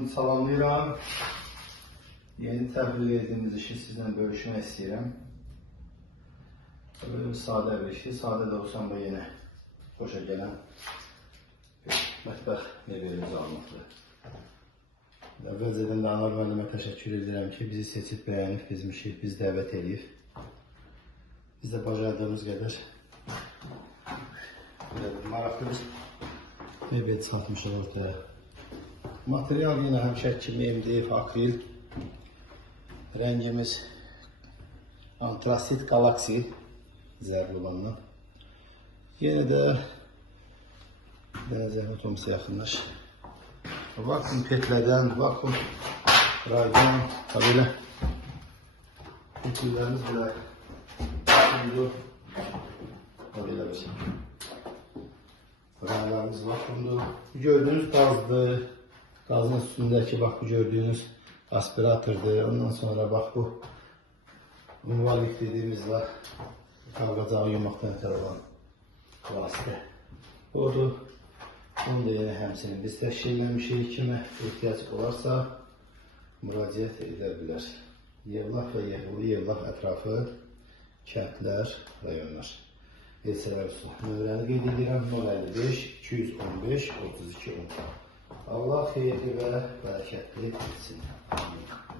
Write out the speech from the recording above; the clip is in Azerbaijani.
Hamını salamlayıram. Yeni təhvil etdiyimiz işi sizlə bölüşmək istəyirəm. Böyle sadə bir işdir. Sadə də olsam da yenə xoşa gələn mətbəx meyvələrimiz alınıbdır. Əvvəlcədən də Anar müəllimə təşəkkür edirəm ki, bizi seçib bəyənib, bizim işi biz dəvət edib. Biz də bacardığımız qədər maraqlı bir meyvə çıxartmışıq ortaya. Material yine həmişəki kimi MDF akril. Rəngimiz antrasit galaksi zərli olandan. Yenə də zəhmət olmasa yaxınlaş. Vakum petlədən, vakum raydan, belə petlərimiz belə vakumdur. Belə bir şey. Raylarımız vakumdur. Gördüğünüz gazdır. Gazın üstündeki bak bu gördüğünüz aspiratordur. Ondan sonra bak bu muvallik dediğimiz var. Kavgacağı yumaktan ötürü olan vasitə. Odur. Bunu da yine həmsinin biz təşkilləmişik. Kimə ihtiyac olarsa müraciət edə bilər. Yevlax və Yevlax ətrafı kəndlər, rayonlar. Elsələr üstü. Nömrəni qeyd edirəm. 055 215 32 10. Allah xeyirli və bərəkətli etsin. Amin.